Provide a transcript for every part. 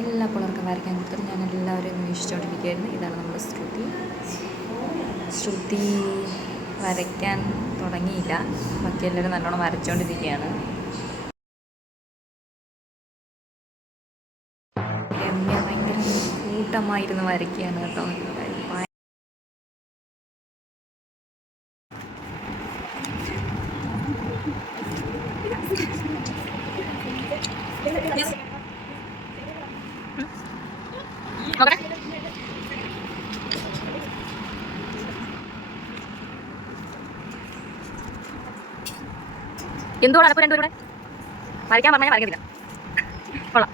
എല്ലാ പിള്ളേർക്കും വരയ്ക്കാൻ കൊടുത്തിട്ട് ഞാൻ എല്ലാവരും അന്വേഷിച്ചുകൊണ്ടിരിക്കുകയായിരുന്നു. ഇതാണ് നമ്മുടെ ശ്രുതി വരയ്ക്കാൻ തുടങ്ങിയില്ല. ബാക്കി എല്ലാവരും നല്ലോണം വരച്ചുകൊണ്ടിരിക്കുകയാണ്. രമ്യ ഭയങ്കര കൂട്ടമായിരുന്നു വരയ്ക്കുകയാണ് കേട്ടോ. എന്തുകൊണ്ടാണ് അപ്പോൾ രണ്ടുപേരുടെ വരയ്ക്കാൻ പറഞ്ഞാൽ വരയ്ക്കത്തില്ല. കൊള്ളാം.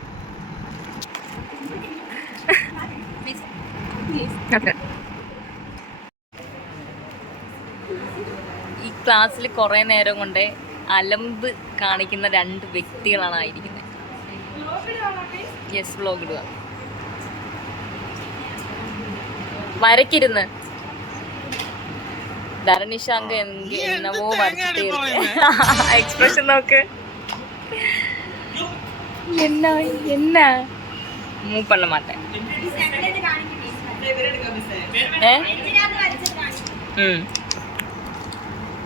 ഈ ക്ലാസ്സിൽ കുറേ നേരം കൊണ്ട് അലമ്പ് കാണിക്കുന്ന രണ്ട് വ്യക്തികളാണ് ആയിരിക്കുന്നത്. യെസ്, വ്ലോഗ് ഇടുക. വരയ്ക്കിരുന്ന് ധരണിശാങ്ക് എന്നവോ വരച്ചിട്ടേ എക്സ്പ്രഷൻ നോക്ക്. എന്നാ മൂപ്പണ്ണ മാറ്റ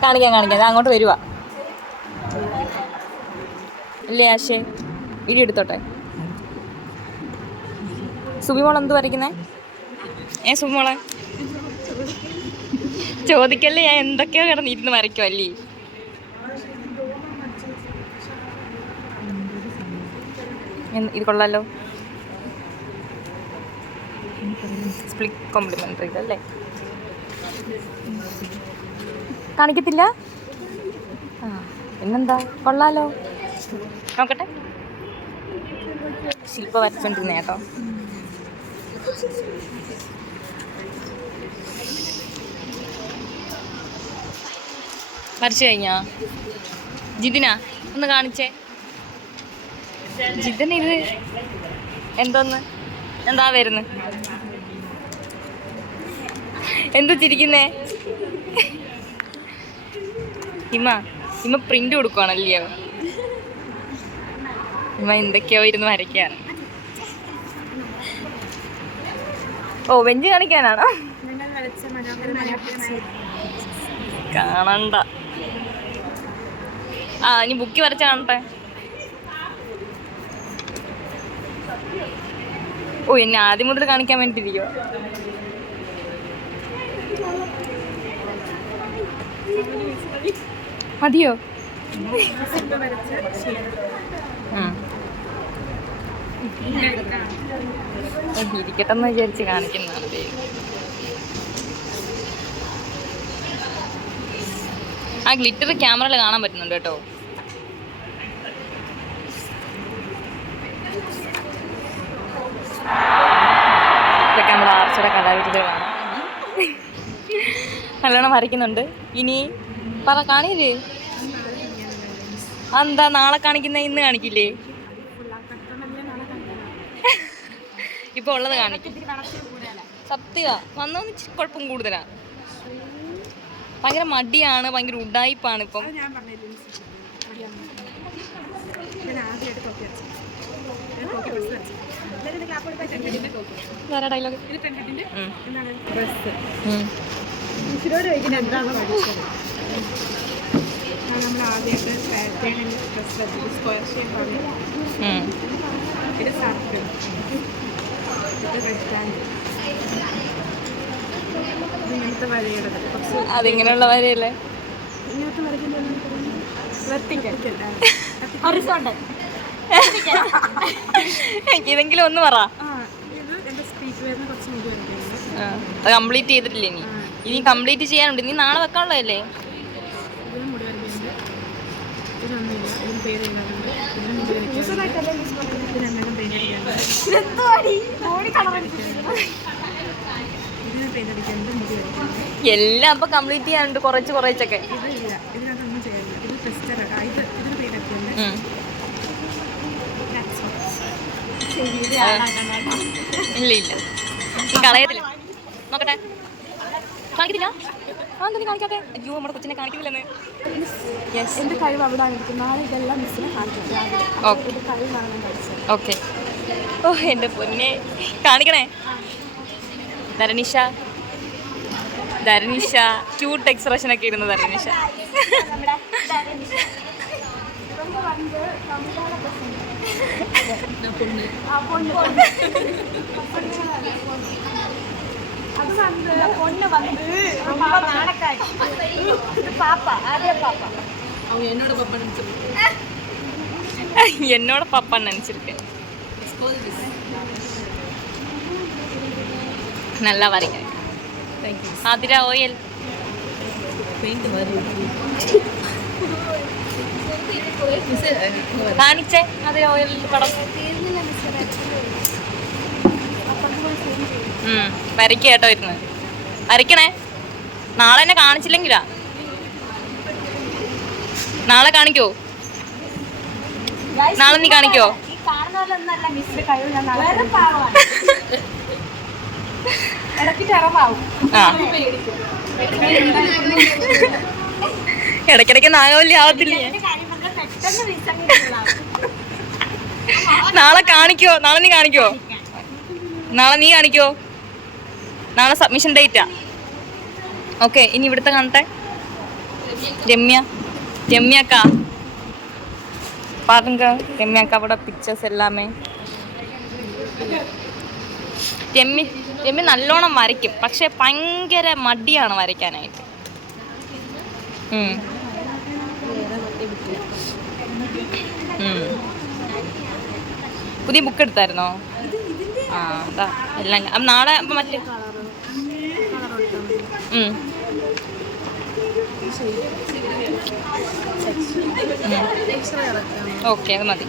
കാണിക്കാം ഞാൻ അങ്ങോട്ട് വരുവാ. അല്ലേ ആശേ, വീഡിയോ എടുത്തോട്ടെ. സുബിമോൾ എന്ത് വരയ്ക്കുന്നേ? സുബിമോളെ ചോദിക്കല്ലേ, ഞാൻ എന്തൊക്കെയോ കിടന്നിരുന്ന് വരയ്ക്കും അല്ലേ. ഇത് കൊള്ളാലോ. സ്പ്ലിറ്റ് കോംപ്ലിമെന്ററി ഇതല്ലേ? കാണിക്കത്തില്ല. പിന്നെന്താ, കൊള്ളാലോ. നോക്കട്ടെ. ശില്പ വരച്ചോണ്ടിരുന്നേ കേട്ടോ. വരച്ചു കഴിഞ്ഞാ ജിതിന ഒന്ന് കാണിച്ചേ. ജിതിന ഇത് എന്താ വരുന്നു? എന്താ ചിരിക്കുന്നേ? ഇമ്മ പ്രിന്റ് കൊടുക്കുവാണല്ലയോ? ഇമ്മ എന്തൊക്കെയോ ഇരുന്ന് വരയ്ക്കാൻ. ഓ, വെഞ്ച് കാണിക്കാനാണോ? കാണണ്ട. ഇനി ബുക്കി വരച്ച കാണട്ടെ. ഓ, എന്നെ ആദ്യം മുതൽ കാണിക്കാൻ വേണ്ടിയിരിക്കോ? മതിയോ? ഇരിക്കട്ടെന്ന് വിചാരിച്ച് കാണിക്കുന്നതാണ്. ആ ഗ്ലിറ്റർ ക്യാമറയിൽ കാണാൻ പറ്റുന്നുണ്ട് കേട്ടോ. ഇതൊക്കെ നമ്മുടെ ആർച്ചയുടെ കലാവിരുദ്ധകളാണ്. നല്ലോണം വരയ്ക്കുന്നുണ്ട്. ഇനി പറ, കാണില്ലേ? എന്താ നാളെ കാണിക്കുന്ന, ഇന്ന് കാണിക്കില്ലേ? ഇപ്പൊ ഉള്ളത് കാണിക്കും. സത്യ വന്നോന്ന് കുഴപ്പം കൂടുതലാ. ഭയങ്കര മടിയാണ്, ഭയങ്കര ഉഡായിപ്പാണ് ഇപ്പം. ഡയലോഗ് അതിങ്ങനെയുള്ള വരയല്ലേ? ഇതെങ്കിലും ഒന്ന് പറ. കംപ്ലീറ്റ് ചെയ്തിട്ടില്ലേ? ഇനി കംപ്ലീറ്റ് ചെയ്യാനുണ്ട്. നീ നാളെ വെക്കാനുള്ളതല്ലേ? എല്ലാം അപ്പൊ കംപ്ലീറ്റ് ചെയ്യാനുണ്ട്, കുറച്ചൊക്കെ. ഇല്ല കളയത്തില്ല. നോക്കട്ടെ. കാണിക്കത്തില്ല. കാണിക്കാതെ. അയ്യോ, നമ്മുടെ കൊച്ചിനെ കാണിക്കുന്നില്ലെന്ന്. എന്റെ കഴിവ് അവിടെ നാളെ ഇതെല്ലാം മിസ്സിനെ കാണിക്കും. ഓക്കെ. ഓ എൻ്റെ പൊന്നെ കാണിക്കണേ. ധരണീഷ ധരണീഷ ക്യൂട്ട് എക്സ്പ്രഷനൊക്കെ ഇടുന്നു ധരണീഷ. എന്നോട് പപ്പ നനച്ചിരിക്കேன். நல்லா வரைக்கிறேன். ஆதிரா ஓயல் കാണിച്ചേ ആതിര ഓയിൽ പടം. വരയ്ക്കുക കേട്ടോ ഇരുന്ന് വരയ്ക്കണേ. നാളെ എന്നെ കാണിച്ചില്ലെങ്കിലാ. നാളെ കാണിക്കോ? നാളെ നീ കാണിക്കോ? ഇടയ്ക്കിടയ്ക്ക് നാഗവല്ലി ആവത്തില്ലേ? നാളെ കാണിക്കോ? നാളെ നീ കാണിക്കോ? നാളെ നീ കാണിക്കോ? നാളെ സബ്മിഷൻ ഡേറ്റാ. ഓക്കെ, ഇനി ഇവിടുത്തെ കാണട്ടെ. രമ്യക്ക പാരുങ്ക. രമ്യക്ക അവിടെ പിക്ചേഴ്സ് എല്ലാമേ. രമ്യ നല്ലോണം വരയ്ക്കും, പക്ഷെ ഭയങ്കര മടിയാണ് വരയ്ക്കാനായിട്ട്. പുതിയ ബുക്ക് എടുത്തായിരുന്നോ? ആ അതാ എല്ലാം. അപ്പം നാളെ അപ്പം മറ്റേ ഓക്കെ അത് മതി.